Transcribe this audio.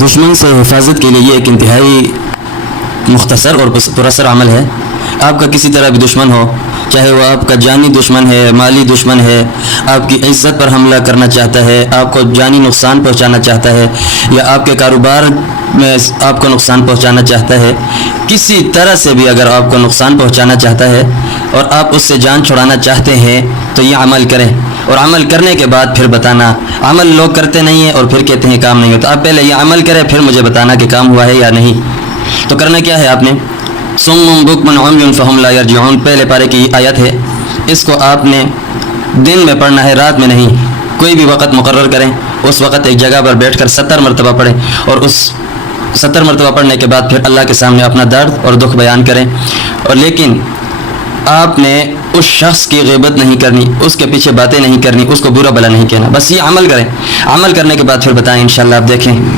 دشمن سے حفاظت کے لیے یہ ایک انتہائی مختصر اور پراسر عمل ہے. آپ کا کسی طرح بھی دشمن ہو، چاہے وہ آپ کا جانی دشمن ہے، مالی دشمن ہے، آپ کی عزت پر حملہ کرنا چاہتا ہے، آپ کو جانی نقصان پہنچانا چاہتا ہے، یا آپ کے کاروبار میں آپ کو نقصان پہنچانا چاہتا ہے، کسی طرح سے بھی اگر آپ کو نقصان پہنچانا چاہتا ہے اور آپ اس سے جان چھڑانا چاہتے ہیں تو یہ عمل کریں. اور عمل کرنے کے بعد پھر بتانا. عمل لوگ کرتے نہیں ہیں اور پھر کہتے ہیں کام نہیں ہوتا. آپ پہلے یہ عمل کریں پھر مجھے بتانا کہ کام ہوا ہے یا نہیں. تو کرنا کیا ہے آپ نے؟ صم بکم عمی فہم لا یرجعون پہلے پارے کی آیت ہے. اس کو آپ نے دن میں پڑھنا ہے، رات میں نہیں. کوئی بھی وقت مقرر کریں، اس وقت ایک جگہ پر بیٹھ کر 70 مرتبہ پڑھیں، اور اس 70 مرتبہ پڑھنے کے بعد پھر اللہ کے سامنے اپنا درد اور دکھ بیان کریں. اور لیکن آپ نے اس شخص کی غیبت نہیں کرنی، اس کے پیچھے باتیں نہیں کرنی، اس کو برا بھلا نہیں کہنا. بس یہ عمل کریں. عمل کرنے کے بعد پھر بتائیں، انشاءاللہ آپ دیکھیں.